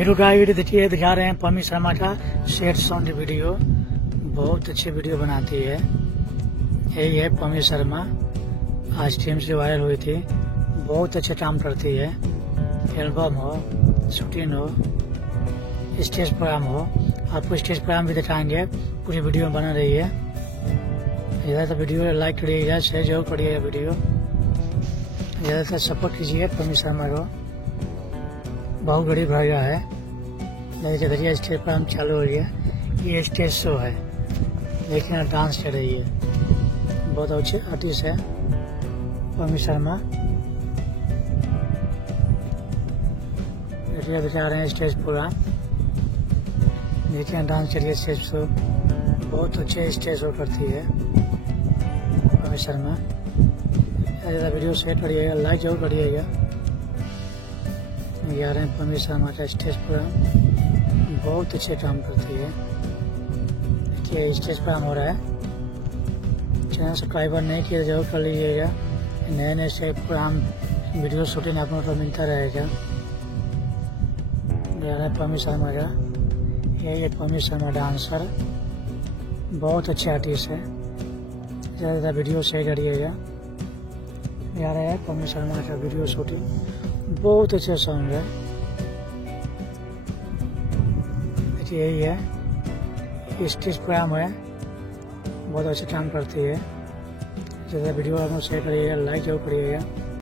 Hero का video देखिए, दिखा रहे हैं पम्मी शर्मा का सेट साउंड वीडियो। बहुत अच्छी वीडियो बनाती है। यही है पम्मी शर्मा, आज टीम से वायरल हुई थी। बहुत अच्छा काम करती है। एल्बम हो, शूटिंग हो, स्टेज प्रोग्राम हो, आपको स्टेज प्रोग्राम भी दिखाएंगे। पूरी वीडियो में बना रही है। ज़्यादातर वीडियो लाइक करिएगा, शेयर जरूर करिएगा। वीडियो ज़्यादातर सपोर्ट कीजिए पम्मी शर्मा को। बहुत गरीब भैया है। देखिए स्टेज प्रोग्राम चालू हो गया। ये स्टेज शो है, देखिए ना डांस कर रही है। बहुत अच्छे आर्टिस्ट है पम्मी शर्मा। देखिए दिखा रहे हैं स्टेज प्रोग्राम, देखिए डांस करिए स्टेज शो। बहुत अच्छे स्टेज शो करती है पम्मी शर्मा। ज़्यादा वीडियो शेयर करिएगा, लाइक जरूर करिएगा। ये आ रहे हैं पम्मी शर्मा का स्टेज प्रोग्राम। बहुत अच्छे काम करती है। देखिए स्टेज प्रोग्राम हो रहा है। चैनल सब्सक्राइबर नहीं किया जरूर कर लीजिएगा। नए नए स्टेज प्रोग्राम वीडियो शूटिंग आप लोगों को मिलता रहेगा। ये आ रहा है पम्मी शर्मा का। ये पम्मी शर्मा डांसर, बहुत अच्छे आर्टिस्ट है। ज़्यादा वीडियो शेयर करिएगा। ये आ रहा है पम्मी शर्मा का वीडियो शूटिंग। बहुत अच्छा सॉन्ग है। देखिए यही है स्टेज प्रोग्राम है। बहुत अच्छा काम करती है। ज़्यादा वीडियो आप शेयर करिएगा, लाइक जरूर करिएगा।